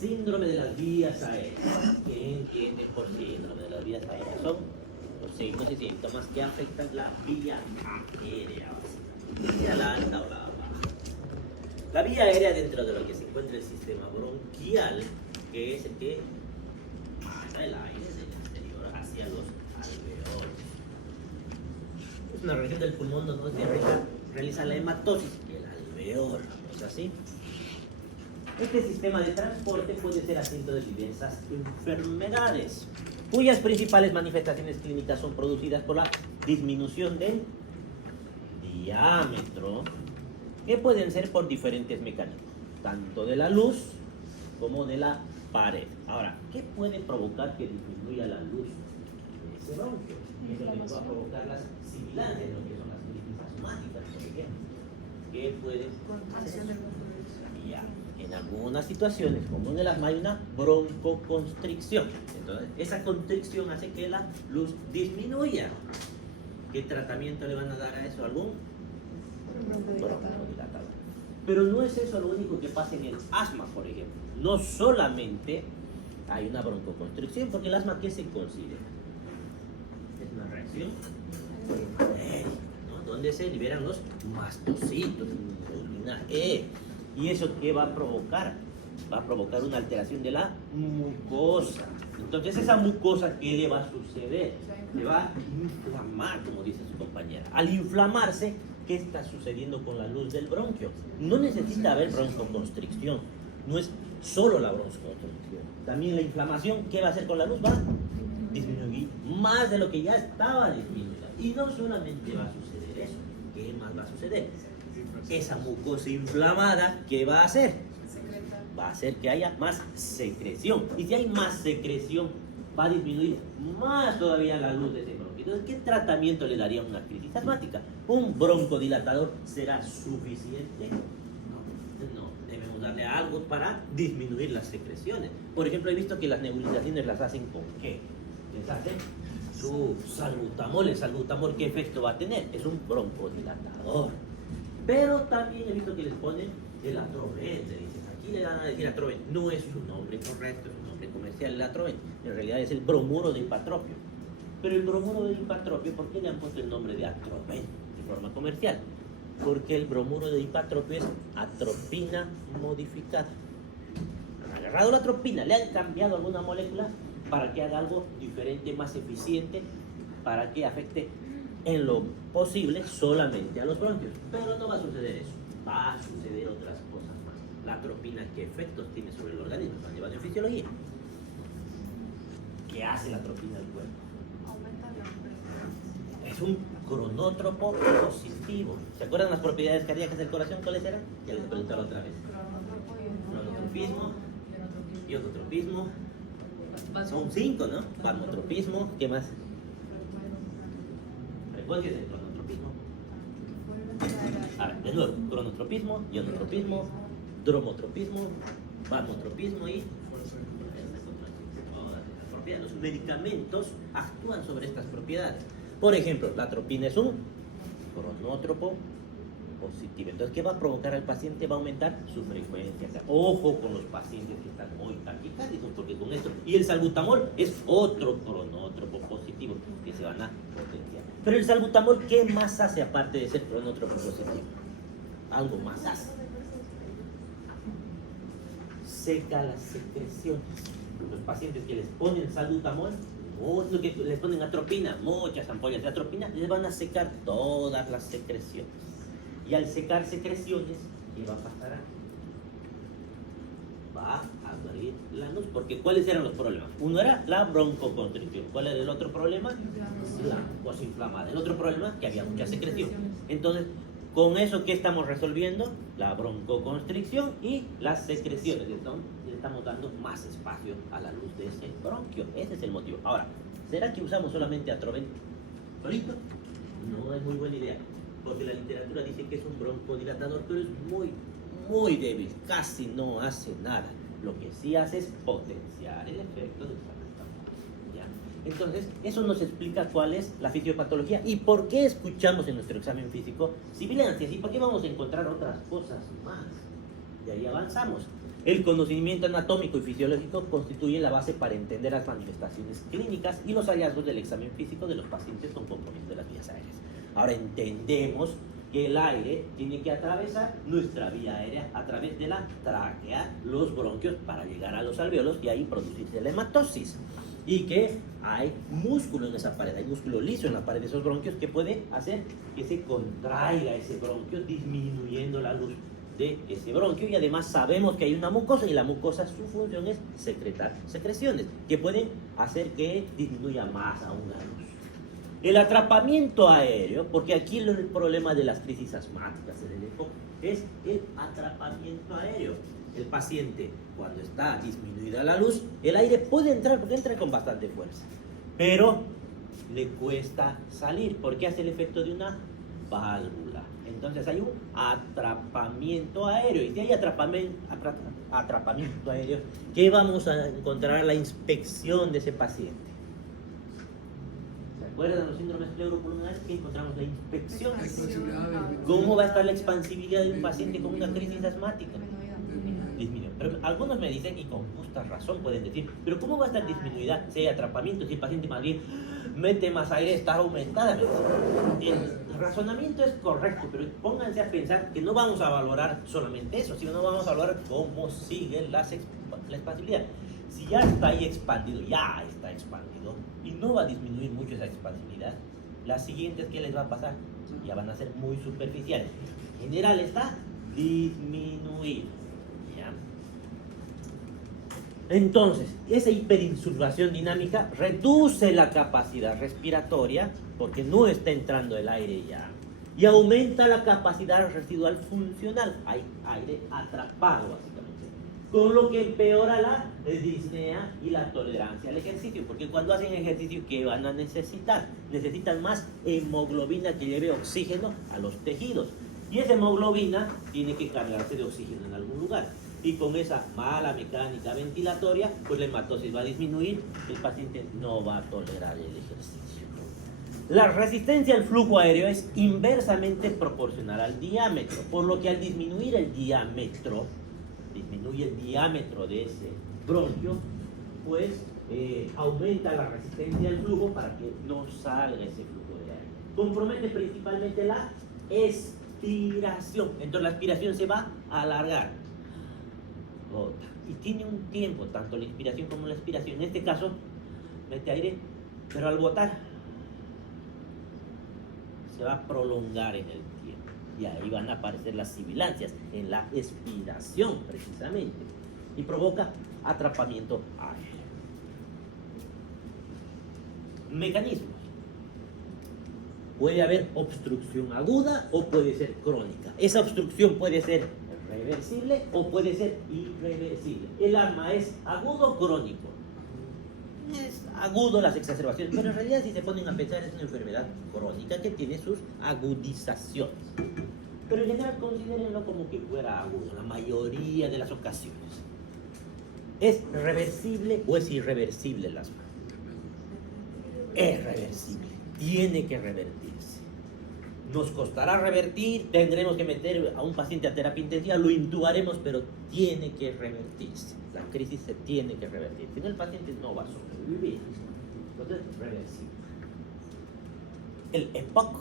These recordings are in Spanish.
Síndrome de las vías aéreas. ¿Qué entienden por síndrome de las vías aéreas? Son los signos y síntomas que afectan la vía aérea, básicamente, sea la alta o la baja. La vía aérea, dentro de lo que se encuentra el sistema bronquial, que es el que manda el aire del exterior hacia los alveolos. Es una región del pulmón donde se realiza la hematosis, el alveolo, ¿no es así? Este sistema de transporte puede ser asiento de diversas enfermedades, cuyas principales manifestaciones clínicas son producidas por la disminución del diámetro, que pueden ser por diferentes mecanismos, tanto de la luz como de la pared. Ahora, ¿qué puede provocar que disminuya la luz de ese bronquio? Eso le va a provocar las sibilancias, lo que son las crisis asmáticas, por ejemplo. ¿Qué puede hacer? Ya, en algunas situaciones, como en el asma, hay una broncoconstricción. Entonces, esa constricción hace que la luz disminuya. ¿Qué tratamiento le van a dar a eso? ¿Algún? Broncodilatador. Pero no es eso lo único que pasa en el asma, por ejemplo. No solamente hay una broncoconstricción, porque el asma, ¿qué se considera? Es una reacción alérgica, ¿no? Donde se liberan los mastocitos, vitamina E. ¿Y eso qué va a provocar? Va a provocar una alteración de la mucosa. Entonces, esa mucosa, ¿qué le va a suceder? Le va a inflamar, como dice su compañera. Al inflamarse, ¿qué está sucediendo con la luz del bronquio? No necesita haber broncoconstricción. No es solo la broncoconstricción. También la inflamación, ¿qué va a hacer con la luz? Va a disminuir más de lo que ya estaba disminuyendo. Y no solamente va a suceder eso. ¿Qué más va a suceder? Esa mucosa inflamada, ¿qué va a hacer? Va a hacer que haya más secreción. Y si hay más secreción, va a disminuir más todavía la luz de ese bronquio. Entonces, ¿qué tratamiento le daría a una crisis asmática? ¿Un broncodilatador será suficiente? No, debemos darle algo para disminuir las secreciones. Por ejemplo, he visto que las nebulizaciones las hacen ¿con qué? Les hacen su salbutamol. El salbutamol, ¿qué efecto va a tener? Es un broncodilatador. Pero también he visto que les ponen el Atroven. Le dicen, aquí le dan a decir Atroven. No es su nombre correcto, es un nombre comercial el Atroven. En realidad es el bromuro de hipatropio. Pero el bromuro de hipatropio, ¿por qué le han puesto el nombre de Atroven de forma comercial? Porque el bromuro de hipatropio es atropina modificada. Han agarrado la atropina, le han cambiado alguna molécula para que haga algo diferente, más eficiente, para que afecte en lo posible solamente a los bronquios. Pero no va a suceder eso. Va a suceder otras cosas más. La atropina, ¿qué efectos tiene sobre el organismo? Lo han llevado en fisiología. ¿Qué hace la atropina del cuerpo? Es un cronótropo positivo. ¿Se acuerdan las propiedades cardíacas del corazón? ¿Cuáles eran? Ya les pregunté la otra vez. Cronotropismo, ionotropismo. Son 5, ¿no? Palmotropismo. ¿Qué más? ¿Cuál es el cronotropismo? A ver, de nuevo, cronotropismo, ionotropismo, dromotropismo, palmotropismo y los medicamentos actúan sobre estas propiedades. Por ejemplo, la atropina es un cronótropo positivo. Entonces, ¿qué va a provocar al paciente? Va a aumentar su frecuencia. O sea, ojo con los pacientes que están muy taquicárdicos, porque con esto. Y el salbutamol es otro cronótropo positivo que se van a potenciar. Pero el salbutamol, ¿qué más hace aparte de ser cronótropo positivo? Algo más hace. Seca las secreciones. Los pacientes que les ponen salbutamol, lo que les ponen atropina, muchas ampollas de atropina, les van a secar todas las secreciones. Y al secar secreciones, ¿qué va a pasar? Va a abrir la luz. Porque ¿cuáles eran los problemas? Uno era la broncoconstricción. ¿Cuál era el otro problema? La mucosa inflamada. El otro problema, que había mucha secreción. Entonces, con eso, ¿qué estamos resolviendo? La broncoconstricción y las secreciones. Entonces, le estamos dando más espacio a la luz de ese bronquio. Ese es el motivo. Ahora, ¿será que usamos solamente Atroven solito? No es muy buena idea. Porque la literatura dice que es un broncodilatador, pero es muy débil, casi no hace nada. Lo que sí hace es potenciar el efecto del salbutamol. ¿Ya? Entonces, eso nos explica cuál es la fisiopatología y por qué escuchamos en nuestro examen físico sibilancias y por qué vamos a encontrar otras cosas más. De ahí avanzamos. El conocimiento anatómico y fisiológico constituye la base para entender las manifestaciones clínicas y los hallazgos del examen físico de los pacientes con compromiso de las vías aéreas. Ahora entendemos que el aire tiene que atravesar nuestra vía aérea a través de la tráquea, los bronquios, para llegar a los alvéolos y ahí producirse la hematosis. Y que hay músculo en esa pared, hay músculo liso en la pared de esos bronquios que puede hacer que se contraiga ese bronquio, disminuyendo la luz de ese bronquio. Y además sabemos que hay una mucosa, y la mucosa, su función es secretar secreciones que pueden hacer que disminuya más aún la luz. El atrapamiento aéreo, porque aquí el problema de las crisis asmáticas en el EPOC es el atrapamiento aéreo. El paciente, cuando está disminuida la luz, el aire puede entrar, porque entra con bastante fuerza, pero le cuesta salir porque hace el efecto de una válvula. Entonces hay un atrapamiento aéreo, y si hay atrapamiento aéreo, ¿qué vamos a encontrar a la inspección de ese paciente? ¿Se acuerdan los síndromes pleuropulmonares? Que encontramos la inspección. ¿Cómo va a estar la expansibilidad de un paciente con una crisis asmática? Disminuye. Pero algunos me dicen, y con justa razón pueden decir, pero ¿cómo va a estar disminuida si hay atrapamiento, si el paciente más bien mete más aire, está aumentada? El razonamiento es correcto, pero pónganse a pensar que no vamos a valorar solamente eso, sino no vamos a valorar cómo sigue la expansibilidad. Si ya está ahí expandido, y no va a disminuir mucho esa expansibilidad, las siguientes, ¿qué les va a pasar? Ya van a ser muy superficiales. En general está disminuido. Entonces, esa hiperinsulación dinámica reduce la capacidad respiratoria porque no está entrando el aire ya, y aumenta la capacidad residual funcional. Hay aire atrapado, básicamente, con lo que empeora la disnea y la tolerancia al ejercicio, porque cuando hacen ejercicio, ¿qué van a necesitar? Necesitan más hemoglobina que lleve oxígeno a los tejidos, y esa hemoglobina tiene que cargarse de oxígeno en algún lugar. Y con esa mala mecánica ventilatoria, pues la hematosis va a disminuir, el paciente no va a tolerar el ejercicio. La resistencia al flujo aéreo es inversamente proporcional al diámetro, por lo que al disminuir el diámetro, disminuye el diámetro de ese bronquio, pues aumenta la resistencia al flujo para que no salga ese flujo de aire. Compromete principalmente la expiración, entonces la expiración se va a alargar. Y tiene un tiempo, tanto la inspiración como la expiración. En este caso, mete aire, pero al botar se va a prolongar en el tiempo, y ahí van a aparecer las sibilancias en la expiración precisamente, y provoca atrapamiento aéreo. Mecanismos: puede haber obstrucción aguda o puede ser crónica. Esa obstrucción puede ser reversible o puede ser irreversible. El asma es agudo o crónico. Es agudo las exacerbaciones, pero en realidad, si se ponen a pensar, es una enfermedad crónica que tiene sus agudizaciones. Pero en general considérenlo como que fuera agudo en la mayoría de las ocasiones. ¿Es reversible o es irreversible el asma? Es reversible, tiene que revertirse. Nos costará revertir, tendremos que meter a un paciente a terapia intensiva, lo intubaremos, pero tiene que revertirse. La crisis se tiene que revertir, si no el paciente no va a sobrevivir. Entonces, reversible. El EPOC,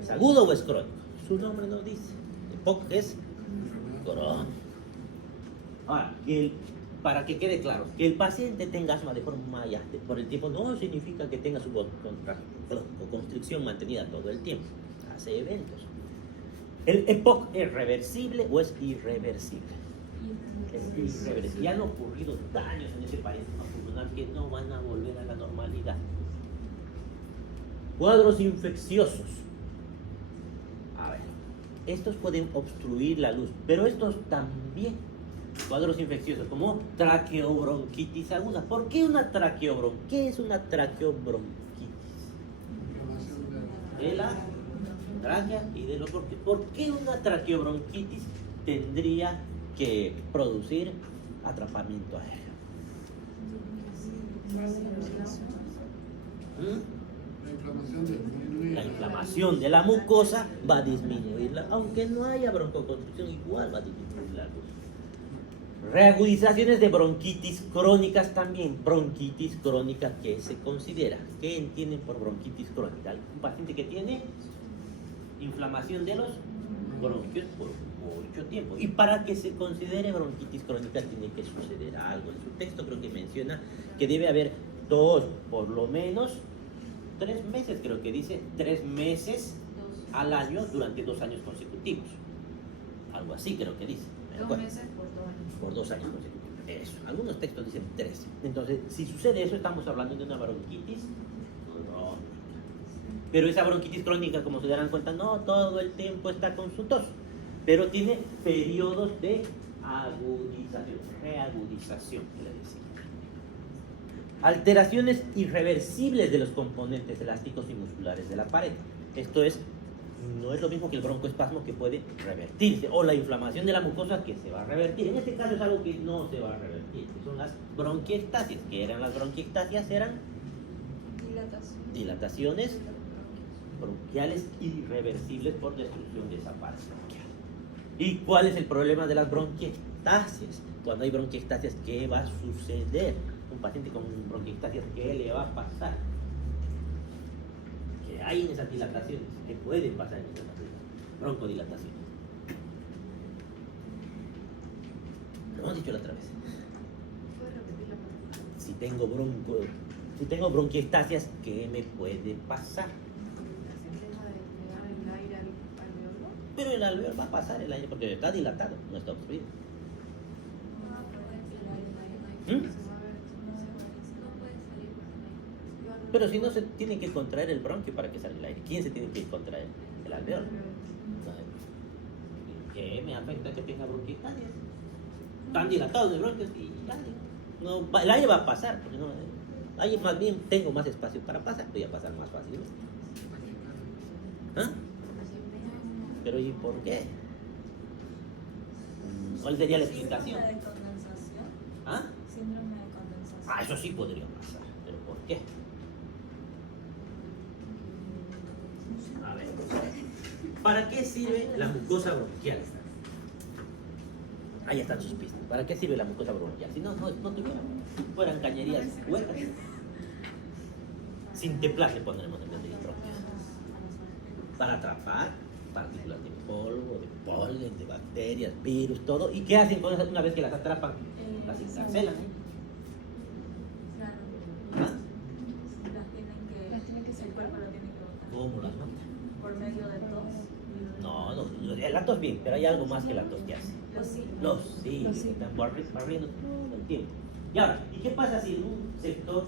¿es agudo o es crónico? Su nombre nos dice. EPOC es crónico. Ahora, para que quede claro, que el paciente tenga asma de forma ya por el tiempo no significa que tenga su constricción mantenida todo el tiempo. Hace eventos. ¿El EPOC es reversible o es irreversible? Es irreversible. Ya han ocurrido daños en ese parénquima pulmonar que no van a volver a la normalidad. Cuadros infecciosos. A ver, estos pueden obstruir la luz, pero estos también. Cuadros infecciosos como traqueobronquitis aguda. ¿Por qué una traqueobronquitis? ¿Qué es una traqueobronquitis? De la tráquea y de los bronquios. ¿Por qué una traqueobronquitis tendría que producir atrapamiento aéreo? La inflamación de la mucosa va a disminuirla, aunque no haya broncoconstricción, igual va a disminuir la luz. Reagudizaciones de bronquitis crónicas también. Bronquitis crónica, ¿qué se considera? ¿Qué entienden por bronquitis crónica? Un paciente que tiene inflamación de los bronquios por mucho tiempo. Y para que se considere bronquitis crónica tiene que suceder algo. En su texto creo que menciona que debe haber por lo menos 3 meses, creo que dice 3 meses al año durante 2 años consecutivos. Algo así creo que dice. 2 meses por 2 años. Por 2 años consecutivos. Eso. Algunos textos dicen 3. Entonces, si sucede eso, estamos hablando de una bronquitis crónica. Pero esa bronquitis crónica, como se darán cuenta, no todo el tiempo está con su tos, pero tiene periodos de agudización, reagudización, quiere decir. Alteraciones irreversibles de los componentes elásticos y musculares de la pared. Esto es, no es lo mismo que el broncoespasmo, que puede revertirse, o la inflamación de la mucosa, que se va a revertir. En este caso es algo que no se va a revertir, que son las bronquiectasias. ¿Qué eran las bronquiectasias? Eran dilataciones bronquiales irreversibles por destrucción de esa parte bronquial. ¿Y cuál es el problema de las bronquiectasias? Cuando hay bronquiectasias, ¿qué va a suceder? Un paciente con bronquiectasias, ¿qué le va a pasar? ¿Qué hay en esas dilataciones? ¿Qué puede pasar en esas broncodilataciones? Lo hemos dicho la otra vez. ¿Puedes repetir la pregunta? Si tengo bronquiectasias, ¿qué me puede pasar? ¿Es el tema de llegar el aire al alveolo? Pero el alveolo va a pasar el aire porque está dilatado, no está obstruido. ¿Mm? Pero si no, se tiene que contraer el bronquio para que salga el aire. ¿Quién se tiene que contraer? El alveolo. ¿Qué me afecta que tenga bronquiectasias? Están dilatados de bronquios y ya, no, el aire va a pasar, porque no, ahí más bien tengo más espacio para pasar, voy a pasar más fácilmente. ¿Ah? Pero ¿y por qué? ¿Cuál sería la explicación? Síndrome de condensación. ¿Ah? Síndrome de condensación. Ah, eso sí podría pasar, pero ¿por qué? A ver, ¿para qué sirve la mucosa bronquial? Ahí están sus pistas. ¿Para qué sirve la mucosa bronquial? Si no tuviéramos, fueran cañerías huecas. Sinteplaje pondremos en vez de bronquios. Para atrapar partículas de polvo, de polen, de bacterias, virus, todo. ¿Y qué hacen con esas una vez que las atrapan? Las encarcelan. Claro. ¿Ah? Las tienen que el cuerpo lo tiene que botar. ¿Cómo las mata? Por medio de tos. La tos bien, pero hay algo más que la tos que hace. Los ciclos. Están barriendo todo el tiempo. Y ahora, ¿y qué pasa si en un sector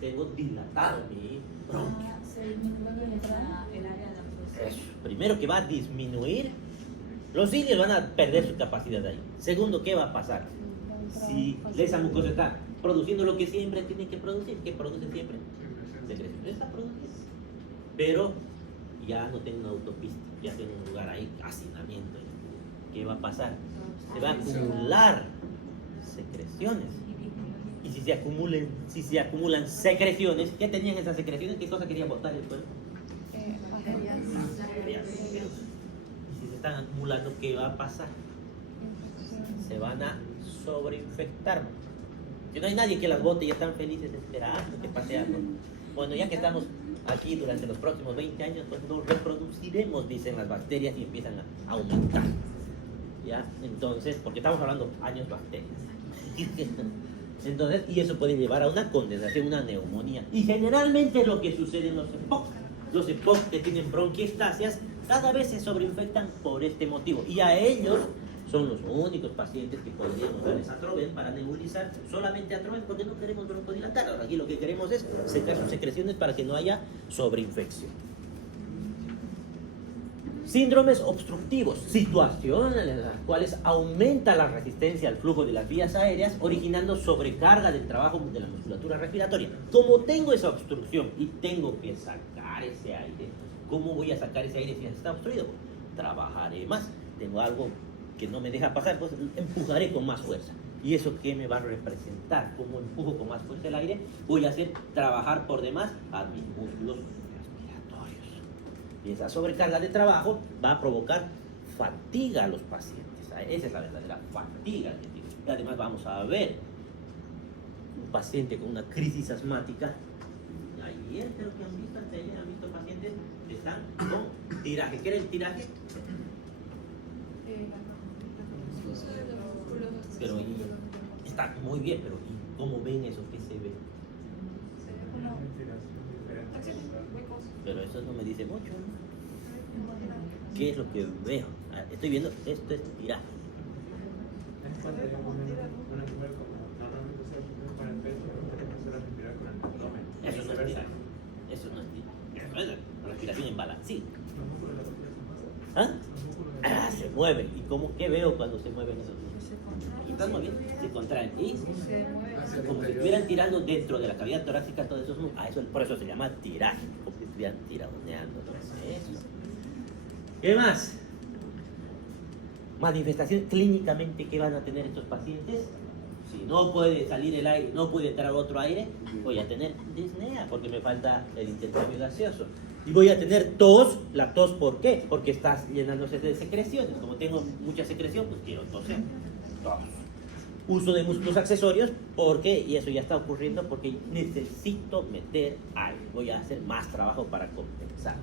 tengo dilatado mi bronquio? Se disminuye el área de absorción. Eso. Primero, que va a disminuir, los cilios van a perder su capacidad ahí. Segundo, ¿qué va a pasar? Si esa mucosa está produciendo lo que siempre tiene que producir, ¿qué produce siempre? Secreción. Está produciendo. Pero ya no tengo una autopista, ya tengo un lugar ahí, hacinamiento. ¿Qué va a pasar? Se va a acumular secreciones. Y si se acumulan secreciones, ¿qué tenían esas secreciones? ¿Qué cosa quería botar el cuerpo? Bacterias. Y si se están acumulando, ¿qué va a pasar? Se van a sobreinfectar. Si no hay nadie que las bote, ya están felices esperando que pase algo. Bueno, ya que estamos aquí durante los próximos 20 años, pues nos reproduciremos, dicen las bacterias, y empiezan a aumentar. ¿Ya? Entonces, porque estamos hablando años bacterias. Entonces, y eso puede llevar a una condensación, una neumonía. Y generalmente es lo que sucede en los EPOC. Los EPOC que tienen bronquiectasias cada vez se sobreinfectan por este motivo. Y a ellos son los únicos pacientes que podríamos darles atroven para nebulizar, solamente atroven, porque no queremos broncodilatar. Ahora, aquí lo que queremos es secar sus secreciones para que no haya sobreinfección. Síndromes obstructivos, situaciones en las cuales aumenta la resistencia al flujo de las vías aéreas, originando sobrecarga del trabajo de la musculatura respiratoria. Como tengo esa obstrucción y tengo que sacar ese aire, ¿cómo voy a sacar ese aire si está obstruido? Trabajaré más. Tengo algo que no me deja pasar, pues empujaré con más fuerza. ¿Y eso qué me va a representar? ¿Cómo empujo con más fuerza el aire? Voy a hacer trabajar por demás a mis músculos respiratorios. Y esa sobrecarga de trabajo va a provocar fatiga a los pacientes. Esa es la verdadera fatiga que tienen. Y además vamos a ver un paciente con una crisis asmática. Ayer creo que han visto, antes de ayer han visto pacientes que están con tiraje. ¿Qué era el tiraje? Pero está muy bien, pero ¿y cómo ven eso? ¿Qué se ve? Pero eso no me dice mucho, ¿no? ¿Qué es lo que veo? Estoy viendo, esto es tiraje. Eso no es tiraje. Eso no es tiraje. Eso es respiración en balancín. ¿Ah? Ah, se mueve. ¿Y cómo, qué veo cuando se mueven esos músculos? ¿Están moviendo? Se contraen. ¿Y? Como si estuvieran tirando dentro de la cavidad torácica todos esos músculos. Eso, por eso se llama tiraje. Como si estuvieran tiradoneando. Eso. ¿Qué más? Manifestación clínicamente que van a tener estos pacientes. Si no puede salir el aire, no puede entrar otro aire, voy a tener disnea porque me falta el intercambio gaseoso. Y voy a tener tos. La tos, ¿por qué? Porque estás llenándose de secreciones. Como tengo mucha secreción, pues quiero toser. Tos. Uso de músculos accesorios, ¿por qué? Y eso ya está ocurriendo porque necesito meter aire. Voy a hacer más trabajo para compensar.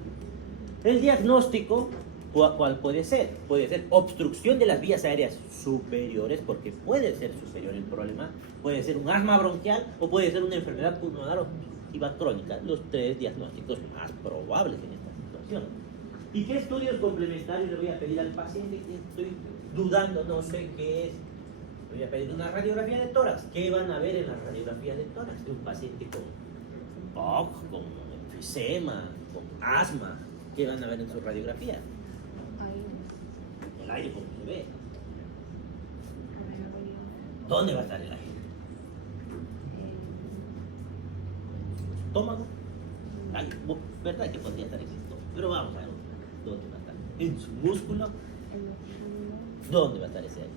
El diagnóstico, ¿cuál puede ser? Puede ser obstrucción de las vías aéreas superiores, porque puede ser superior el problema. Puede ser un asma bronquial o puede ser una enfermedad pulmonar obstructiva crónica. Los tres diagnósticos más probables en esta situación. ¿Y qué estudios complementarios le voy a pedir al paciente? Estoy dudando, no sé qué es. Voy a pedir una radiografía de tórax. ¿Qué van a ver en la radiografía de tórax? De un paciente con POC, con enfisema, con asma. ¿Qué van a ver en su radiografía? El aire, ¿cómo se ve? ¿Dónde va a estar el aire? ¿Estómago? Ay, ¿verdad que podría estar en el estómago? Pero vamos a ver dónde va a estar. ¿En su músculo? ¿Dónde va a estar ese aire?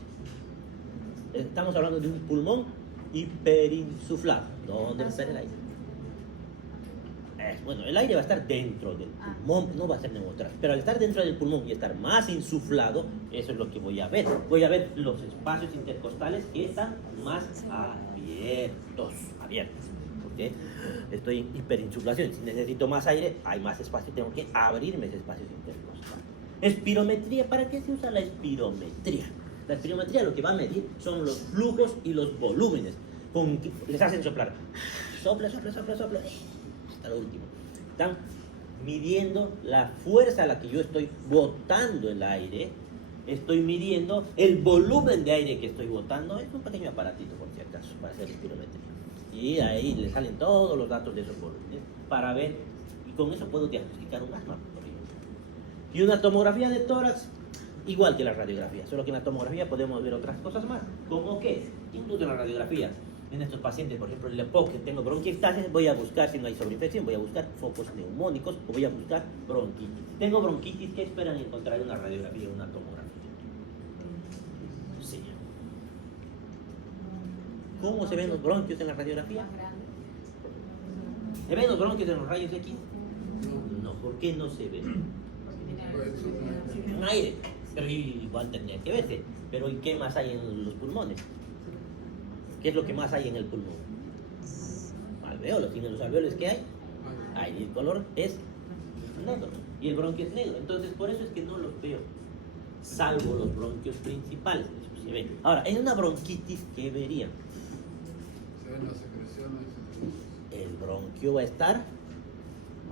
Estamos hablando de un pulmón hiperinsuflado. ¿Dónde va a estar el aire? Bueno, el aire va a estar dentro del pulmón, no va a ser neumotórax, pero al estar dentro del pulmón y estar más insuflado, eso es lo que voy a ver. Voy a ver los espacios intercostales que están más abiertos, porque estoy en hiperinsuflación. Si necesito más aire, hay más espacio, tengo que abrirme ese espacio intercostal. Espirometría, ¿para qué se usa la espirometría? La espirometría lo que va a medir son los flujos y los volúmenes. Les hacen soplar. Sopla, sopla, sopla, sopla. Hasta lo último. Están midiendo la fuerza a la que yo estoy botando el aire. Estoy midiendo el volumen de aire que estoy botando. Es un pequeño aparatito, por si acaso, para hacer espirometría. Y ahí le salen todos los datos de esos volúmenes para ver. Y con eso puedo diagnosticar un asma, por ejemplo. Y una tomografía de tórax, igual que la radiografía, solo que en la tomografía podemos ver otras cosas más. ¿Cómo qué? Incluso en la radiografía. En estos pacientes, por ejemplo, el EPOC, que tengo bronquiectasis, voy a buscar, si no hay sobreinfección, voy a buscar focos neumónicos o voy a buscar bronquitis. Tengo bronquitis, ¿qué esperan encontrar en una radiografía o una tomografía? Sí. ¿Cómo se ven los bronquios en la radiografía? ¿Se ven los bronquios en los rayos X? No, ¿por qué no se ven? Un aire, pero igual tendría que verse. Pero ¿y qué más hay en los pulmones? ¿Qué es lo que más hay en el pulmón? Alveolos. ¿Y en los alveolos qué hay? Ahí el color es negro. Y el bronquio es negro. Entonces, por eso es que no los veo. Salvo los bronquios principales. Eso se ve. Ahora, en una bronquitis, ¿qué verían? Se ven las secreciones. El bronquio va a estar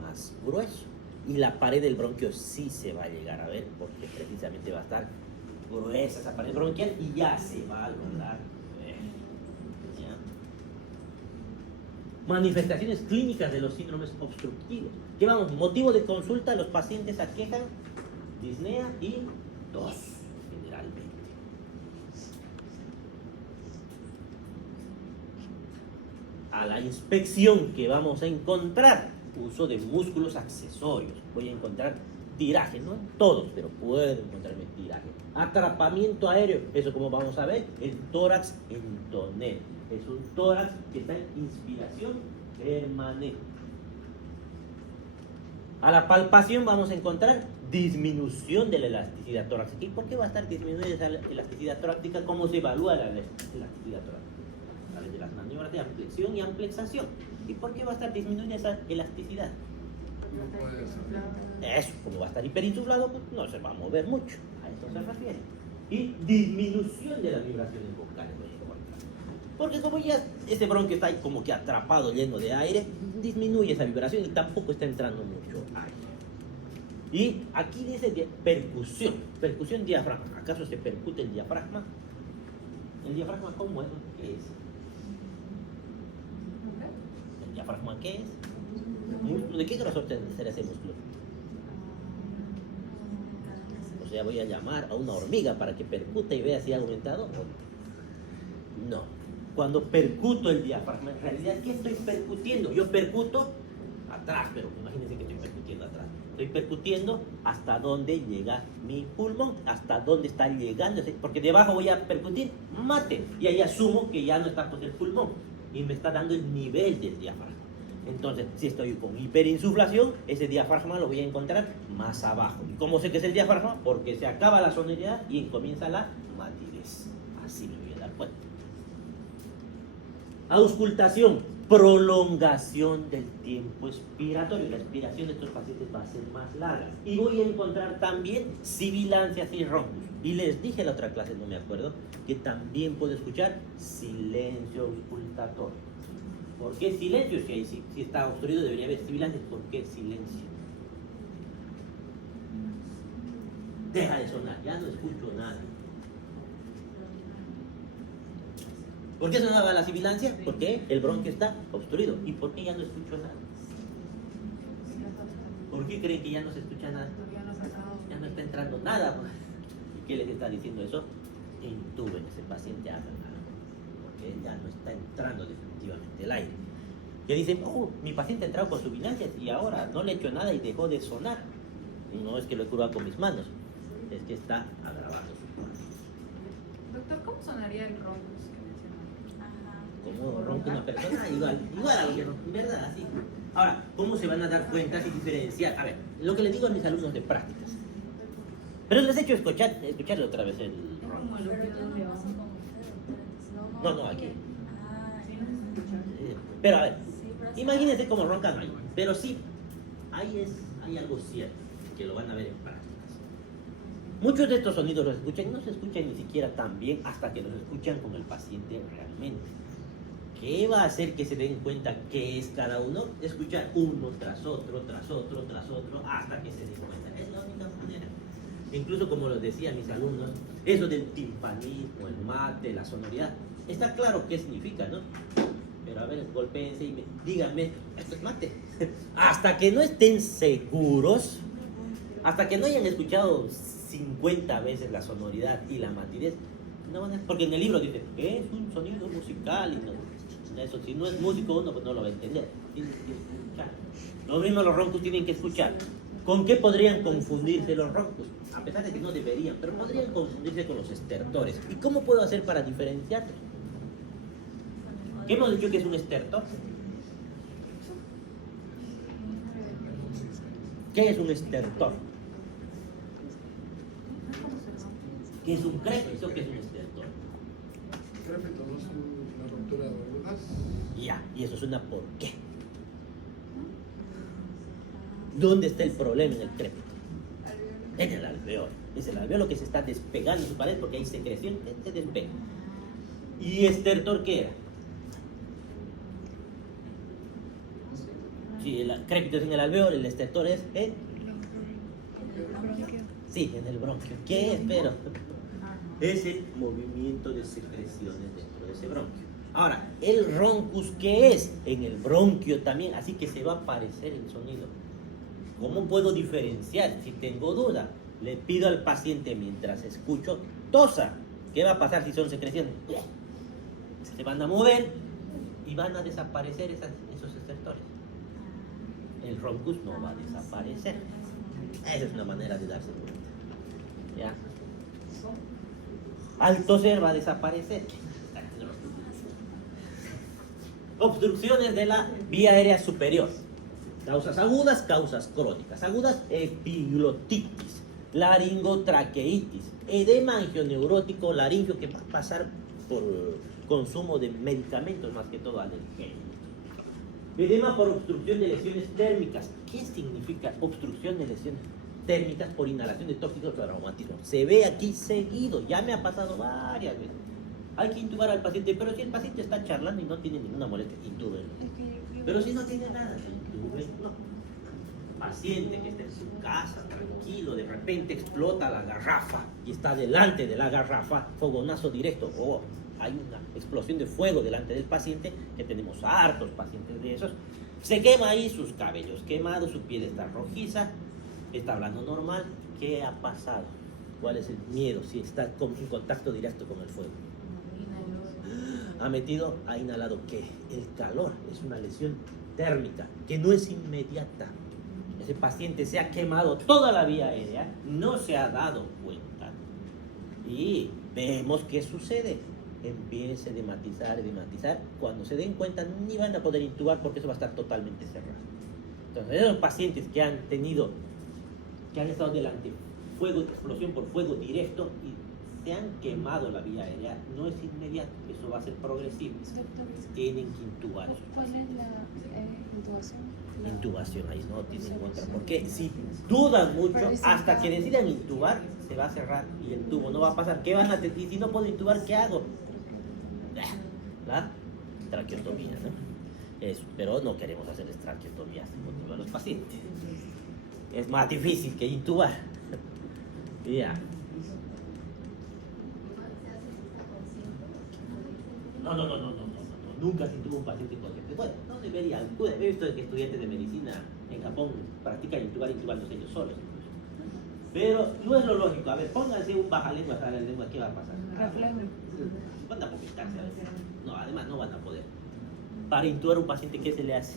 más grueso. Y la pared del bronquio sí se va a llegar a ver, porque precisamente va a estar gruesa esa pared bronquial y ya se va a lograr ver. ¿Ya? Manifestaciones clínicas de los síndromes obstructivos. ¿Qué vamos? Motivo de consulta, los pacientes aquejan disnea y tos, generalmente. A la inspección que vamos a encontrar, uso de músculos accesorios. Voy a encontrar tiraje, no en todos, pero puedo encontrarme tiraje. Atrapamiento aéreo, eso como vamos a ver, el tórax entonel. Es un tórax que está en inspiración permanente. A la palpación vamos a encontrar disminución de la elasticidad torácica. ¿Y por qué va a estar disminuida esa elasticidad torácica? ¿Cómo se evalúa la elasticidad torácica? A través de las maniobras de ampliación y amplexación. ¿Y por qué va a estar disminuida esa elasticidad? No puede ser. Eso, como va a estar hiperinsuflado, pues no se va a mover mucho. A eso se refiere. Y disminución de las vibraciones vocales. Porque como ya ese bronquio está ahí como que atrapado, lleno de aire, disminuye esa vibración y tampoco está entrando mucho aire. Y aquí dice percusión. Percusión diafragma. ¿Acaso se percute el diafragma? ¿El diafragma cómo es? ¿Qué es? ¿El diafragma qué es? ¿Músculo? ¿De qué grosor será ese músculo? O sea, voy a llamar a una hormiga para que percute y vea si ha aumentado o no. Cuando percuto el diafragma, en realidad, ¿qué estoy percutiendo? Yo percuto atrás, pero imagínense que estoy percutiendo atrás. Estoy percutiendo hasta dónde llega mi pulmón, hasta dónde está llegando, porque debajo voy a percutir mate, y ahí asumo que ya no está pues el pulmón, y me está dando el nivel del diafragma. Entonces, si estoy con hiperinsuflación, ese diafragma lo voy a encontrar más abajo. ¿Y cómo sé que es el diafragma? Porque se acaba la sonoridad y comienza la matidez. Así me voy a dar cuenta. Auscultación, prolongación del tiempo expiratorio. La expiración de estos pacientes va a ser más larga. Y voy a encontrar también sibilancias y roncos. Y les dije en la otra clase, no me acuerdo, que también puedo escuchar silencio auscultatorio. ¿Por qué silencio? Si, si está obstruido debería haber sibilancias. ¿Por qué silencio? Deja de sonar, ya no escucho nada. ¿Por qué sonaba la sibilancia? Porque el bronquio está obstruido. ¿Y por qué ya no escucho nada? ¿Por qué creen que ya no se escucha nada? Ya no está entrando nada. ¿Y qué les está diciendo eso? Intuben ese paciente, hagan nada. Porque ya no está entrando definitivamente el aire. Que dicen, oh, mi paciente ha entrado con sibilancias y ahora no le he hecho nada y dejó de sonar. No es que lo he curado con mis manos, es que está agravando su cuerpo. Doctor, ¿cómo sonaría el roncus? Como ronca una persona, igual a lo que ronca, ¿verdad? Así. Ahora, ¿cómo se van a dar cuenta y diferenciar? A ver, lo que les digo a mis alumnos de prácticas. Pero les he hecho escucharle otra vez el ronco. No, aquí. Pero a ver, imagínense cómo roncan ahí. Pero sí, hay algo cierto, que lo van a ver en prácticas. Muchos de estos sonidos los escuchan y no se escuchan ni siquiera tan bien hasta que los escuchan con el paciente realmente. ¿Qué va a hacer que se den cuenta qué es cada uno? Escuchar uno tras otro, tras otro, tras otro, hasta que se den cuenta. Es la única manera. Incluso como les decía a mis alumnos, eso del timpanismo, el mate, la sonoridad, está claro qué significa, ¿no? Pero a ver, golpéense y díganme, esto es mate. Hasta que no estén seguros, hasta que no hayan escuchado 50 veces la sonoridad y la matidez, no van a, porque en el libro dice, es un sonido musical y no. Eso, si no es músico uno pues no lo va a entender. Tienen que escuchar. Lo mismo los roncos tienen que escuchar. ¿Con qué podrían confundirse los roncos? A pesar de que no deberían, pero podrían confundirse con los estertores. ¿Y cómo puedo hacer para diferenciarlos? ¿Qué hemos dicho que es un estertor? ¿Qué es un estertor? ¿Qué es un crépito? ¿Qué es un estertor? Crépito no es una ruptura de burbujas. Ya, y eso suena ¿por qué? ¿Dónde está el problema en el crépito? En el alveolo. Es el alveolo que se está despegando de su pared porque hay secreción, se despega. ¿Y estertor qué era? Si el crépito es en el alveolo, el estertor es en... Sí, en el bronquio. ¿Qué es? Pero es el movimiento de secreciones dentro de ese bronquio. Ahora, el roncus, ¿qué es? En el bronquio también, así que se va a parecer el sonido. ¿Cómo puedo diferenciar? Si tengo duda, le pido al paciente mientras escucho, tosa. ¿Qué va a pasar si son secreciones? Se van a mover y van a desaparecer esos estertores. El roncus no va a desaparecer. Esa es una manera de darse cuenta. ¿Ya? Al toser va a desaparecer. Obstrucciones de la vía aérea superior. Causas agudas, causas crónicas. Agudas, epiglotitis, laringotraqueitis, edema angioneurótico laringio que va a pasar por consumo de medicamentos, más que todo analgésicos. Edema por obstrucción de lesiones térmicas. ¿Qué significa obstrucción de lesiones térmicas por inhalación de tóxicos o aromatismo? Se ve aquí seguido, ya me ha pasado varias veces. Hay que intubar al paciente, pero si el paciente está charlando y no tiene ninguna molestia, intúbenlo. Pero si no tiene nada, intúbenlo. Paciente que está en su casa, tranquilo, de repente explota la garrafa y está delante de la garrafa, fogonazo directo, o hay una explosión de fuego delante del paciente, que tenemos hartos pacientes de esos, se quema ahí sus cabellos quemados, su piel está rojiza, está hablando normal. ¿Qué ha pasado? ¿Cuál es el miedo? Si está en contacto directo con el fuego. Ha inhalado ¿qué? El calor. Es una lesión térmica que no es inmediata. Ese paciente se ha quemado toda la vía aérea, no se ha dado cuenta. Y vemos qué sucede. Empiece a hematizar. Cuando se den cuenta, ni van a poder intubar porque eso va a estar totalmente cerrado. Entonces, esos pacientes que han estado delante fuego, explosión por fuego directo y se han quemado la vía aérea, no es inmediato, eso va a ser progresivo. Tienen que intubar. ¿Cuál es la intubación? Intubación, ahí no tienen otra. Porque si dudan mucho, hasta que decidan intubar, se va a cerrar y el tubo no va a pasar. ¿Qué van a hacer? Y si no puedo intubar, ¿qué hago? La traqueotomía, ¿no? Eso, pero no queremos hacer traqueotomías a los pacientes. Es más difícil que intubar. Ya. No. Nunca se intuba un paciente consciente. Bueno, no debería. He visto que estudiantes de medicina en Japón practican intubándose ellos solos. Pero no es lo lógico. A ver, pónganse un bajalengua a la lengua, ¿qué va a pasar? Van a vomitarse. No, además no van a poder. Para intubar a un paciente, ¿qué se le hace?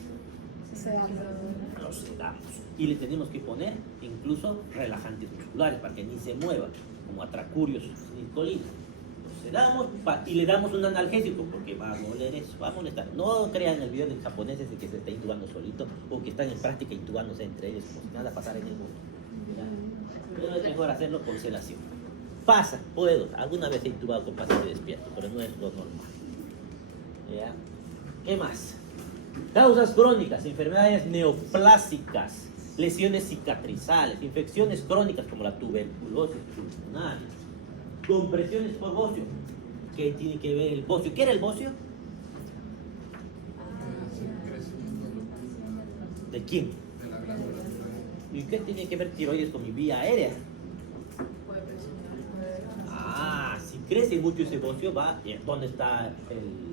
Lo sedamos. Y le tenemos que poner incluso relajantes musculares para que ni se mueva, como atracurios nicolina. Lo sedamos y le damos un analgésico porque va a doler eso, va a molestar. No crean el video de japoneses de que se está intubando solito o que están en práctica intubándose entre ellos como si nada pasara en el mundo. ¿Ya? Pero es mejor hacerlo con sedación. Pasa, alguna vez he intubado con paciente despierto, pero no es lo normal. ¿Ya? ¿Qué más? Causas crónicas, enfermedades neoplásicas, lesiones cicatrizales, infecciones crónicas como la tuberculosis pulmonar, compresiones por bocio. ¿Qué tiene que ver el bocio? ¿Qué era el bocio? ¿De quién? De la glándula. ¿Y qué tiene que ver tiroides con mi vía aérea? Si crece mucho ese bocio, ¿dónde está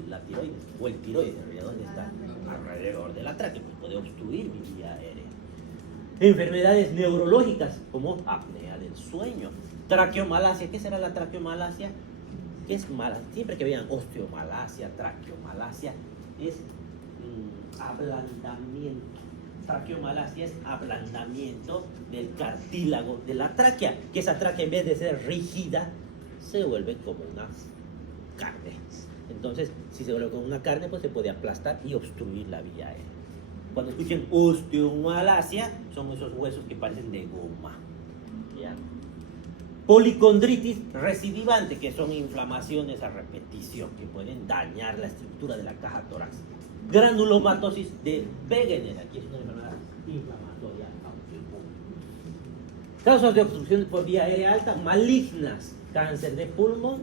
la tiroides? O el tiroides, en realidad, ¿dónde está? Alrededor de la tráquea, pues puede obstruir mi vía aérea. Enfermedades neurológicas, como apnea del sueño. Traqueomalacia, ¿qué será la traqueomalacia? ¿Qué es mala? Siempre que vean osteomalacia, traqueomalacia, es ablandamiento. Traqueomalacia es ablandamiento del cartílago de la tráquea, que esa tráquea en vez de ser rígida, se vuelve como una carne. Entonces, si se vuelve como una carne, pues se puede aplastar y obstruir la vía aérea. Cuando escuchen osteomalacia, son esos huesos que parecen de goma. ¿Ya? Policondritis recidivante, que son inflamaciones a repetición, que pueden dañar la estructura de la caja torácica. Granulomatosis de Wegener, aquí es una enfermedad inflamatoria autoinmune. Causas de obstrucción por vía aérea alta, malignas, cáncer de pulmón,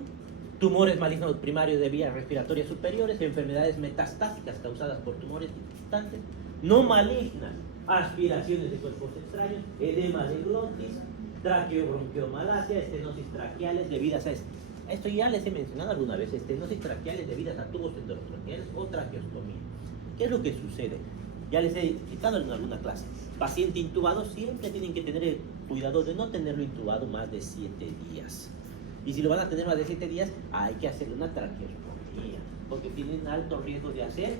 tumores malignos primarios de vías respiratorias superiores, enfermedades metastásicas causadas por tumores distantes, no malignas, aspiraciones de cuerpos extraños, edema de glotis, traqueobronquiomalacia, estenosis traqueales debidas a esto ya les he mencionado alguna vez, estenosis traqueales debidas a tubos endotraqueales o traqueostomía. ¿Qué es lo que sucede? Ya les he explicado en alguna clase. Paciente intubado siempre tienen que tener el cuidado de no tenerlo intubado más de 7 días. Y si lo van a tener más de 7 días, hay que hacerle una traqueostomía, porque tienen alto riesgo de hacer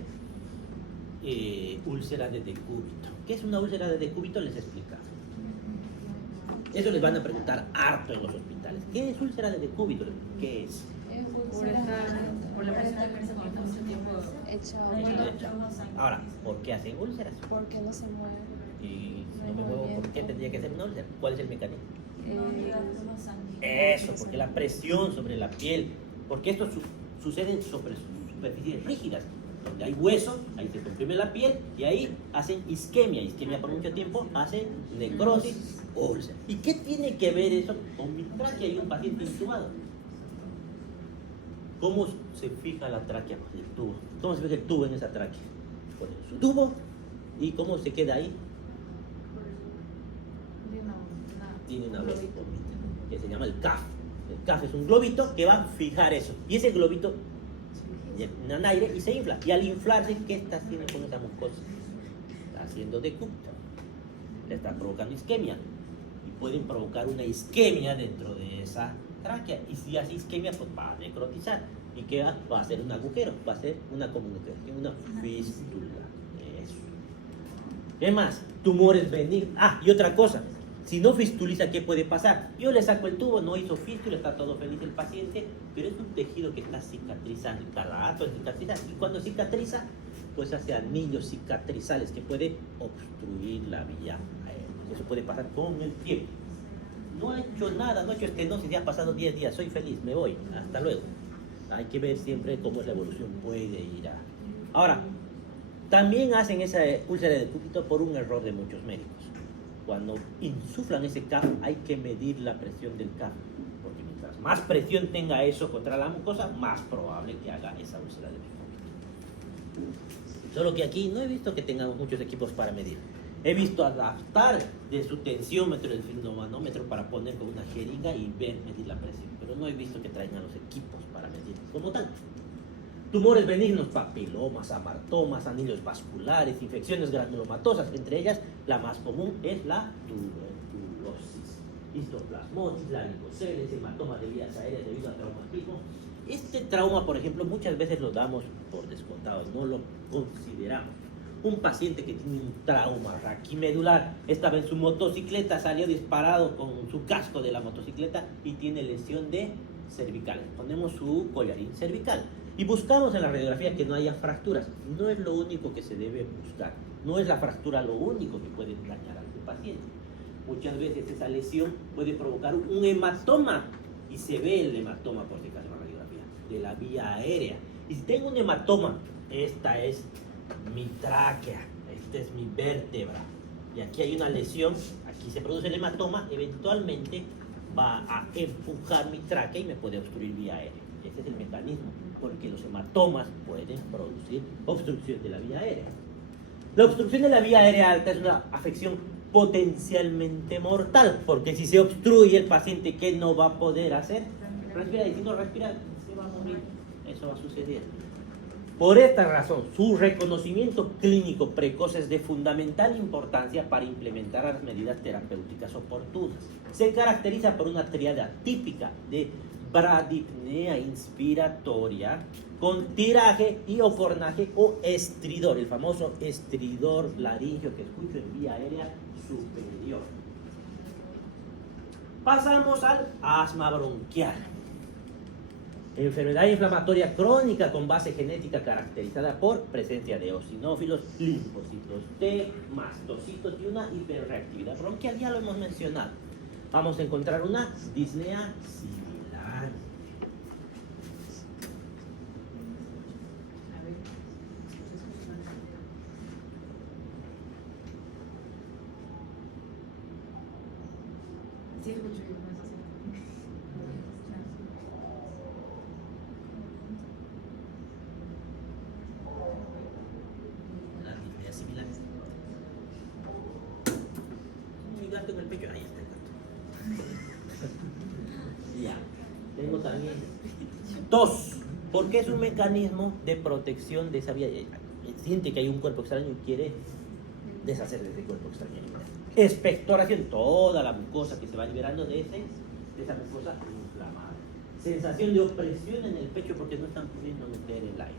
úlcera de decúbito. ¿Qué es una úlcera de decúbito? Les he explicado. Eso les van a preguntar harto en los hospitales. ¿Qué es úlcera de decúbito? ¿Qué es? Es úlcera Por la presión de verse con mucho tiempo Hecho, flujo sanguíneo. Ahora, ¿por qué hacen úlceras? porque no se mueve. Y si no me muevo, ¿por qué tendría que ser una úlcera? ¿Cuál es el mecanismo? No llega flujo sanguíneo. Eso, porque la presión sobre la piel, porque esto sucede sobre superficies rígidas, donde hay hueso, ahí se comprime la piel y ahí hacen isquemia por mucho tiempo hace necrosis, úlcera. ¿Y qué tiene que ver eso con mi tráquea y un paciente intubado? ¿Cómo se fija la tráquea con el tubo? ¿Cómo se fija el tubo en esa tráquea? Con su tubo, ¿y cómo se queda ahí? Tiene una bolita que se llama el CAF. El CAF es un globito que va a fijar eso. Y ese globito llena aire y se infla. Y al inflarse, ¿qué está haciendo con esa mucosa? Está haciendo decúbito. Le está provocando isquemia. Y pueden provocar una isquemia dentro de esa tráquea. Y si hace isquemia, pues va a necrotizar. ¿Y qué va? Va a ser un agujero. Va a ser una comunicación, una fístula. Eso. ¿Qué más? Tumores benignos. Ah, y otra cosa. Si no fistuliza, ¿qué puede pasar? Yo le saco el tubo, no hizo fístula, está todo feliz el paciente, pero es un tejido que está cicatrizando, cada rato cicatriza, y cuando cicatriza, pues hace anillos cicatrizales que puede obstruir la vía aérea. Eso puede pasar con el tiempo. No ha hecho nada, no ha hecho estenosis, ya ha pasado 10 días, soy feliz, me voy, hasta luego. Hay que ver siempre cómo es la evolución, puede ir a... Ahora, también hacen esa úlcera de decúbito por un error de muchos médicos. Cuando insuflan ese CAF hay que medir la presión del CAF, porque mientras más presión tenga eso contra la mucosa, más probable que haga esa úlcera de decúbito. Solo que aquí no he visto que tengamos muchos equipos para medir. He visto adaptar de su tensiómetro el manómetro para poner con una jeringa y medir la presión, pero no he visto que traigan los equipos para medir como tal. Tumores benignos, papilomas, amartomas, anillos vasculares, infecciones granulomatosas, entre ellas la más común es la tuberculosis, histoplasmosis, varicoceles, hematomas de vías aéreas debido a traumatismo. Este trauma, por ejemplo, muchas veces lo damos por descontado, no lo consideramos. Un paciente que tiene un trauma raquimedular, estaba en su motocicleta, salió disparado con su casco de la motocicleta y tiene lesión de cervical. Ponemos su collarín cervical. Y buscamos en la radiografía que no haya fracturas. No es lo único que se debe buscar. No es la fractura lo único que puede dañar a tu paciente. Muchas veces esa lesión puede provocar un hematoma. Y se ve el hematoma, por si acaso, en la radiografía, de la vía aérea. Y si tengo un hematoma, esta es mi tráquea, esta es mi vértebra. Y aquí hay una lesión, aquí se produce el hematoma, eventualmente va a empujar mi tráquea y me puede obstruir vía aérea. Ese es el mecanismo, porque los hematomas pueden producir obstrucción de la vía aérea. La obstrucción de la vía aérea alta es una afección potencialmente mortal, porque si se obstruye el paciente, ¿qué no va a poder hacer? Respirar, y si no respira, se va a morir. Eso va a suceder. Por esta razón, su reconocimiento clínico precoz es de fundamental importancia para implementar las medidas terapéuticas oportunas. Se caracteriza por una tríada típica de bradipnea inspiratoria con tiraje y ocornaje o estridor, el famoso estridor laringio que escucho en vía aérea superior. Pasamos al asma bronquial. Enfermedad inflamatoria crónica con base genética caracterizada por presencia de eosinófilos, linfocitos T, mastocitos y una hiperreactividad bronquial, ya lo hemos mencionado. Vamos a encontrar una disnea similar. Sí, escucho. La disnea similar. Mi gato en el pecho, ahí está el gato. Ya, tengo también tos, porque es un mecanismo de protección de esa vía. Siente que hay un cuerpo extraño y quiere deshacer de ese cuerpo extraño. Expectoración, toda la mucosa que se va liberando de esa mucosa inflamada. Sensación de opresión en el pecho porque no están pudiendo meter el aire.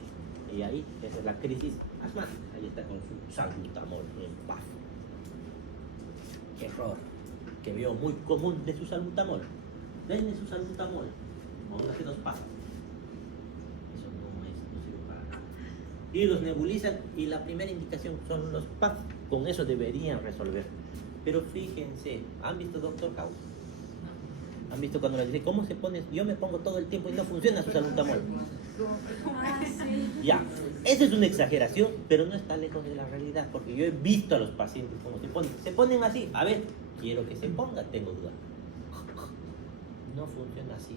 Y ahí, esa es la crisis asmática. Ahí está con su salbutamol en paz. Error que veo muy común de su salbutamol. Denle su salbutamol. Póngase 2 pasas. Eso no y los nebulizan y la primera indicación son los PAF. Con eso deberían resolver. Pero fíjense, ¿han visto Doctor House? ¿Han visto cuando les dice cómo se pone? Yo me pongo todo el tiempo y no funciona su salbutamol. Ah, sí. Ya, eso es una exageración, pero no está lejos de la realidad, porque yo he visto a los pacientes cómo se ponen. Se ponen así, a ver, quiero que se ponga, tengo duda. No funciona así.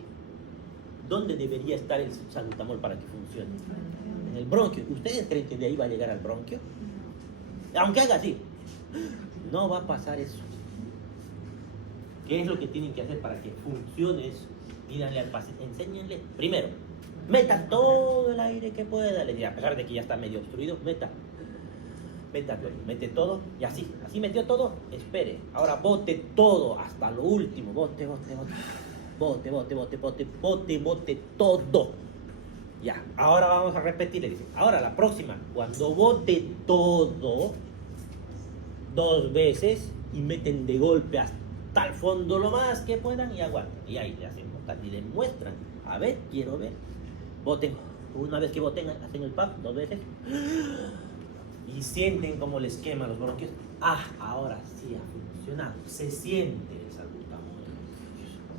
¿Dónde debería estar el salbutamol para que funcione? En el bronquio. ¿Ustedes creen que de ahí va a llegar al bronquio? Aunque haga así, no va a pasar eso. ¿Qué es lo que tienen que hacer para que funcione eso? Díganle al paciente, enséñenle. Primero, meta todo el aire que pueda. Le diga, a pesar de que ya está medio obstruido, mete todo. Y así metió todo, espere. Ahora bote todo hasta lo último. Bote todo. Ya, ahora vamos a repetir. Le dice, ahora la próxima, cuando bote todo 2 veces y meten de golpe hasta el fondo lo más que puedan y aguantan. Y ahí le hacen botar y le muestran. A ver, quiero ver. Boten. Una vez que boten, hacen el PAP 2 veces. Y sienten como les quema los bronquios. Ah, ahora sí ha funcionado. Se siente el salbutamol.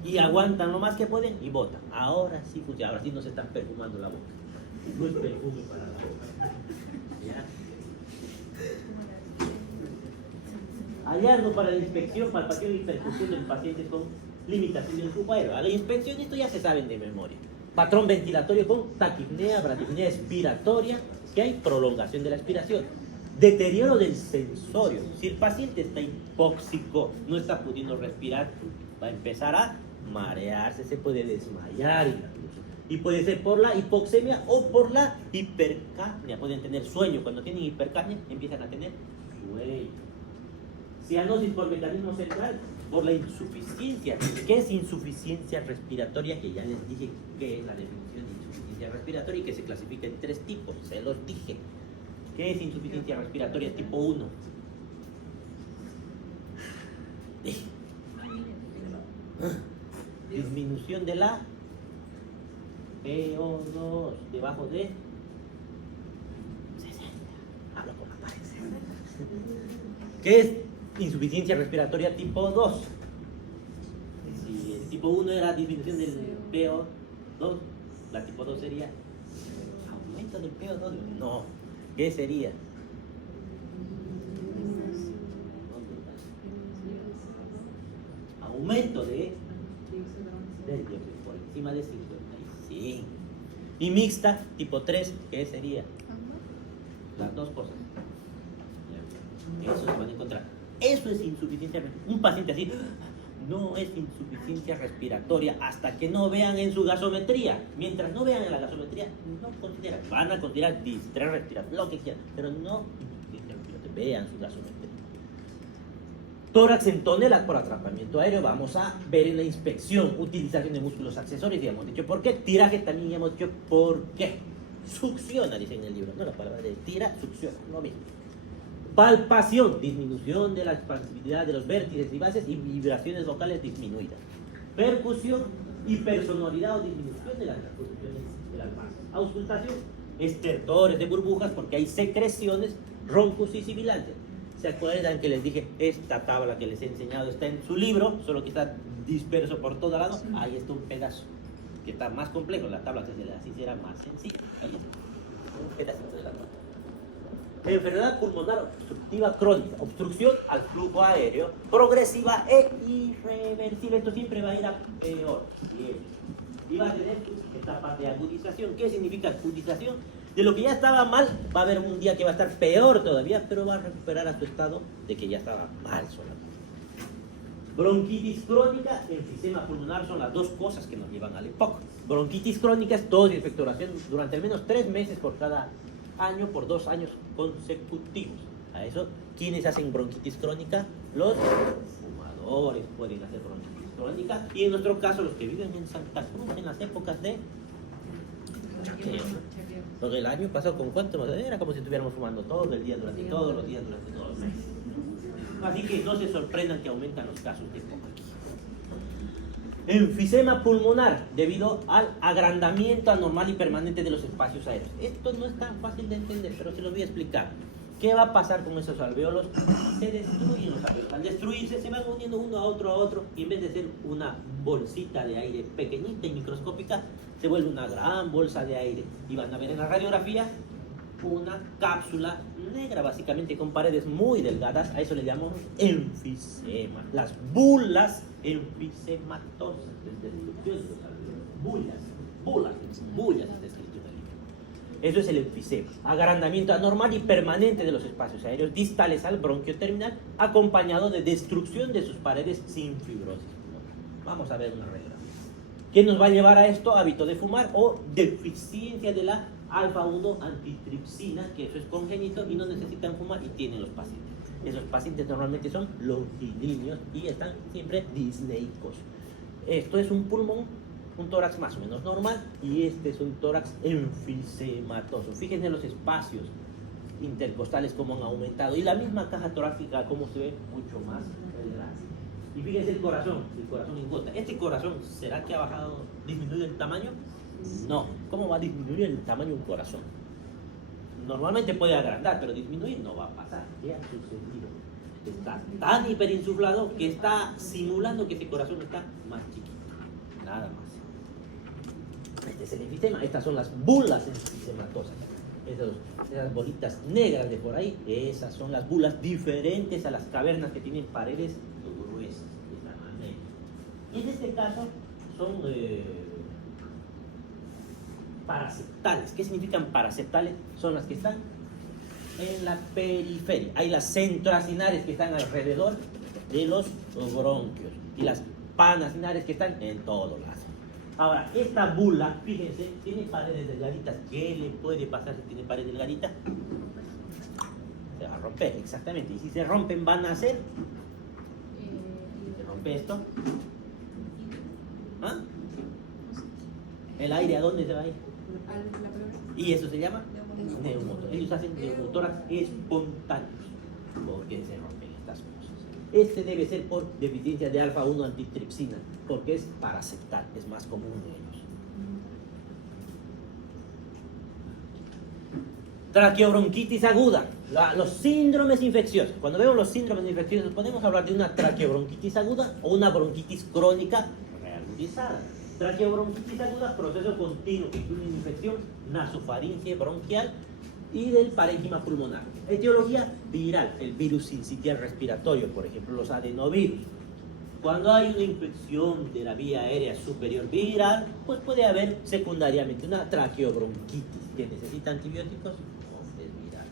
Y aguantan lo más que pueden y botan. Ahora sí funciona. Ahora sí no se están perfumando la boca. No es perfume para la boca. ¿Ya? Hallazgo para la inspección, palpación y percusión de los pacientes con limitación del flujo aéreo. A la inspección esto ya se saben de memoria. Patrón ventilatorio con taquipnea, bradipnea expiratoria, que hay prolongación de la expiración. Deterioro del sensorio. Si el paciente está hipóxico, no está pudiendo respirar, va a empezar a marearse, se puede desmayar incluso. Y puede ser por la hipoxemia o por la hipercapnia. Pueden tener sueño. Cuando tienen hipercapnia, empiezan a tener sueño. Cianosis por mecanismo central, por la insuficiencia. ¿Qué es insuficiencia respiratoria? Que ya les dije que es la definición de insuficiencia respiratoria y que se clasifica en 3 tipos, se los dije. ¿Qué es insuficiencia respiratoria tipo 1? Disminución de la PO2 debajo de 60. Hablo con la pared. ¿Qué es insuficiencia respiratoria tipo 2? Si el tipo 1 era disminución del PO2, la tipo 2 sería aumento del PO2. No, ¿qué sería? Aumento del dióxido por encima de 55. Y mixta tipo 3, ¿qué sería? Las dos cosas. Eso se van a encontrar. Eso es insuficiencia respiratoria. Un paciente así no es insuficiencia respiratoria hasta que no vean en su gasometría. Mientras no vean en la gasometría, no consideran. Van a considerar distrés respiratorio, lo que quieran, pero no insuficiencia respiratoria. Vean su gasometría. Tórax en toneladas por atrapamiento aéreo. Vamos a ver en la inspección. Utilización de músculos accesorios. Ya hemos dicho por qué. Tiraje también ya hemos dicho por qué. Succiona, dice en el libro. No la palabra de tira, succiona. Lo mismo. Palpación, disminución de la expansividad de los vértices y bases y vibraciones vocales disminuidas. Percusión, hipersonoridad o disminución de las reproducciones de las masas. Auscultación, estertores de burbujas porque hay secreciones, roncos y sibilantes. ¿Se acuerdan que les dije, esta tabla que les he enseñado está en su libro, solo que está disperso por todo lado? Ahí está un pedazo que está más complejo. La tabla así será más sencilla. Ahí está, un pedacito de la tabla. Enfermedad pulmonar obstructiva crónica, obstrucción al flujo aéreo, progresiva e irreversible. Esto siempre va a ir a peor. Bien. Y va a tener etapas de agudización. ¿Qué significa agudización? De lo que ya estaba mal, va a haber un día que va a estar peor todavía, pero va a recuperar a su estado de que ya estaba mal solamente. Bronquitis crónica, enfisema pulmonar son las dos cosas que nos llevan al EPOC. Bronquitis crónica es tos y expectoración durante al menos 3 meses por cada año por 2 años consecutivos. A eso, ¿quiénes hacen bronquitis crónica? Los fumadores pueden hacer bronquitis crónica y en nuestro caso los que viven en Santa Cruz en las épocas de chaqueo. Porque el año pasado, ¿con cuánto? Era como si estuviéramos fumando todo el día, durante todos los días, durante todos los meses. Así que no se sorprendan que aumentan los casos de EPOC aquí. Enfisema pulmonar debido al agrandamiento anormal y permanente de los espacios aéreos. Esto no es tan fácil de entender, pero se los voy a explicar. ¿Qué va a pasar con esos alvéolos? Se destruyen los alvéolos. Al destruirse se van uniendo uno a otro, y en vez de ser una bolsita de aire pequeñita y microscópica, se vuelve una gran bolsa de aire. Y van a ver en la radiografía una cápsula negra, básicamente con paredes muy delgadas. A eso le llamamos enfisema. Las bulas enfisematosas, es destrucción de los alvéolos. Bullas es descrito en el libro. Eso es el enfisema, agrandamiento anormal y permanente de los espacios aéreos distales al bronquio terminal, acompañado de destrucción de sus paredes sin fibrosis. Vamos a ver una regla. ¿Qué nos va a llevar a esto? Hábito de fumar o deficiencia de la alfa-1 antitripsina, que eso es congénito y no necesitan fumar y tienen los pacientes. Esos pacientes normalmente son longilíneos y están siempre disneicos. Esto es un pulmón, un tórax más o menos normal, y este es un tórax enfisematoso. Fíjense los espacios intercostales cómo han aumentado y la misma caja torácica cómo se ve mucho más grande. Y fíjense el corazón en gota. ¿Este corazón será que ha bajado, disminuido el tamaño? No. ¿Cómo va a disminuir el tamaño de un corazón? Normalmente puede agrandar, pero disminuir no va a pasar. ¿Qué ha sucedido? Está tan hiperinsuflado que está simulando que ese corazón está más chiquito. Nada más. Este es el enfisema. Estas son las bulas enfisematosas. Esas bolitas negras de por ahí, esas son las bulas diferentes a las cavernas que tienen paredes gruesas. Y en este caso son paraseptales. ¿Qué significan paraseptales? Son las que están en la periferia. Hay las centroacinares que están alrededor de los bronquios y las panacinares que están en todos lados. Ahora, esta bula, fíjense, tiene paredes delgaditas. ¿Qué le puede pasar si tiene paredes delgaditas? Se va a romper, exactamente. Y si se rompen, van a hacer. Se rompe esto. ¿Ah? ¿El aire a dónde se va a ir? Y eso se llama neumotórax. Ellos hacen neumotórax espontáneos porque se rompen estas cosas. Este debe ser por deficiencia de alfa-1 antitripsina, porque es paraseptal, es más común en ellos. Traqueobronquitis aguda, los síndromes infecciosos. Cuando vemos los síndromes infecciosos, podemos hablar de una traqueobronquitis aguda o una bronquitis crónica reagudizada. Traqueobronquitis aguda, proceso continuo que incluye infección nasofaringe bronquial y del parénquima pulmonar. Etiología viral, el virus sincitial respiratorio, por ejemplo, los adenovirus. Cuando hay una infección de la vía aérea superior viral, pues puede haber secundariamente una traqueobronquitis que necesita antibióticos o es viral.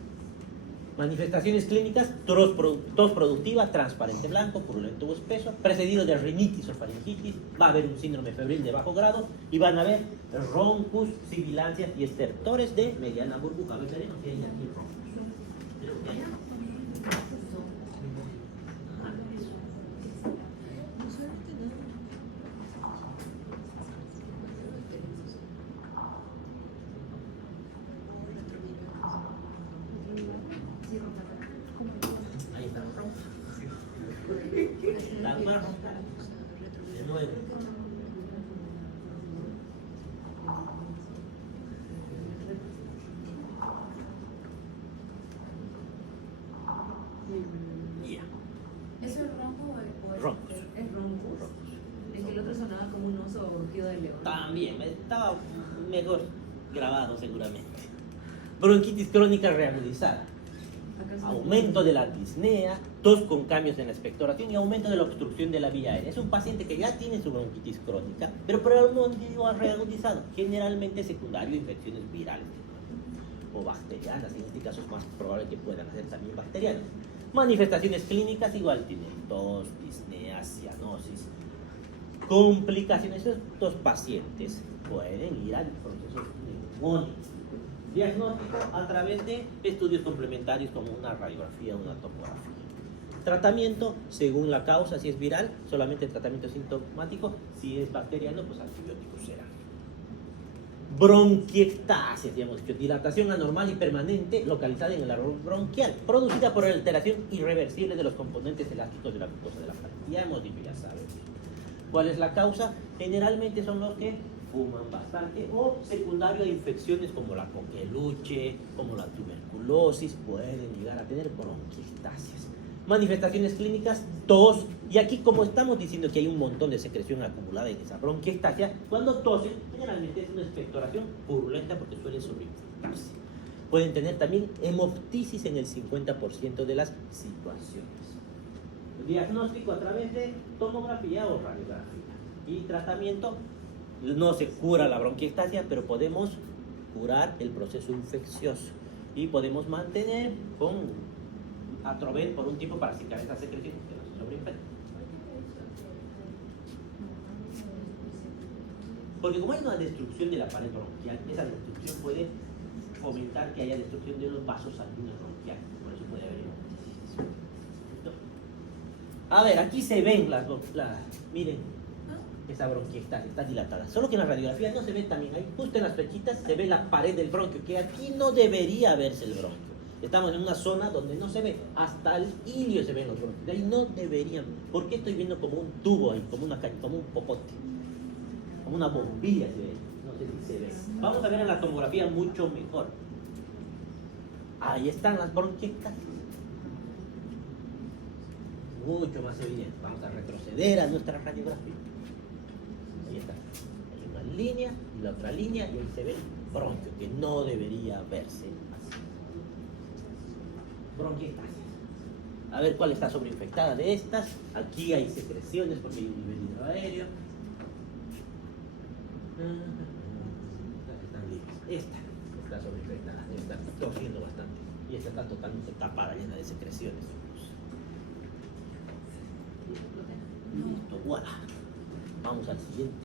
Manifestaciones clínicas: tos productiva, transparente blanco, purulento o espeso, precedido de rinitis o faringitis. Va a haber un síndrome febril de bajo grado y van a haber roncus, sibilancias y estertores de mediana burbuja. A ver, veremos si hay aquí roncus. Creo que hay. Ahí está. La más de nuevo. ¿Eso es ronco o es Roncos. Es ronco. Es que el otro sonaba como un oso o rugido de león. También, estaba mejor grabado seguramente. Bronquitis crónica reagudizada. Aumento de la disnea, tos con cambios en la expectoración y aumento de la obstrucción de la vía aérea. Es un paciente que ya tiene su bronquitis crónica, pero por algún motivo ha reagudizado, generalmente secundario a infecciones virales o bacterianas. En este caso es más probable que puedan ser también bacterianas. Manifestaciones clínicas igual tienen tos, disnea, cianosis. Complicaciones. Estos pacientes pueden ir al proceso neumónico. Diagnóstico a través de estudios complementarios como una radiografía o una tomografía. Tratamiento según la causa, si es viral, solamente tratamiento sintomático, si es bacteriano, pues antibióticos serán. Bronquiectasia, digamos, dilatación anormal y permanente localizada en el árbol bronquial, producida por la alteración irreversible de los componentes elásticos de la mucosa de la faringe. Ya hemos dicho, ya sabemos. ¿Cuál es la causa? Generalmente son los que fuman bastante o secundario a infecciones como la coqueluche, como la tuberculosis, pueden llegar a tener bronquiectasias. Manifestaciones clínicas, tos, y aquí como estamos diciendo que hay un montón de secreción acumulada en esa bronquiectasia, cuando tosen generalmente es una expectoración purulenta porque suele sobreinfectarse. Pueden tener también hemoptisis en el 50% de las situaciones. Diagnóstico a través de tomografía o radiografía. Y tratamiento, no se cura la bronquiectasia, pero podemos curar el proceso infeccioso y podemos mantener con Atrovel por un tiempo para secar esa secreción que no se sobreinfecta. Porque como hay una destrucción de la pared bronquial, esa destrucción puede fomentar que haya destrucción de los vasos sanguíneos bronquiales. Por eso puede haber hemoptisis. A ver, aquí se ven miren, esa bronquiectasia está dilatada. Solo que en la radiografía no se ve también. Ahí justo en las flechitas se ve la pared del bronquio, que aquí no debería verse el bronquio. Estamos en una zona donde no se ve, hasta el ilio se ven los bronquios. De ahí no deberían. ¿Por qué estoy viendo como un tubo ahí, como un popote? Como una bombilla se ve. No sé si se ve. Vamos a ver en la tomografía mucho mejor. Ahí están las bronquiectasias. Mucho más evidente. Vamos a retroceder a nuestra radiografía. Ahí está. Hay una línea y la otra línea y ahí se ve el bronquio, que no debería verse así. Bronquiectasias. A ver cuál está sobreinfectada de estas. Aquí hay secreciones porque hay un nivel hidroaéreo. Están libres. Esta está sobreinfectada, está tosiendo bastante. Y esta está totalmente tapada, llena de secreciones. Listo, voilà. Vamos al siguiente.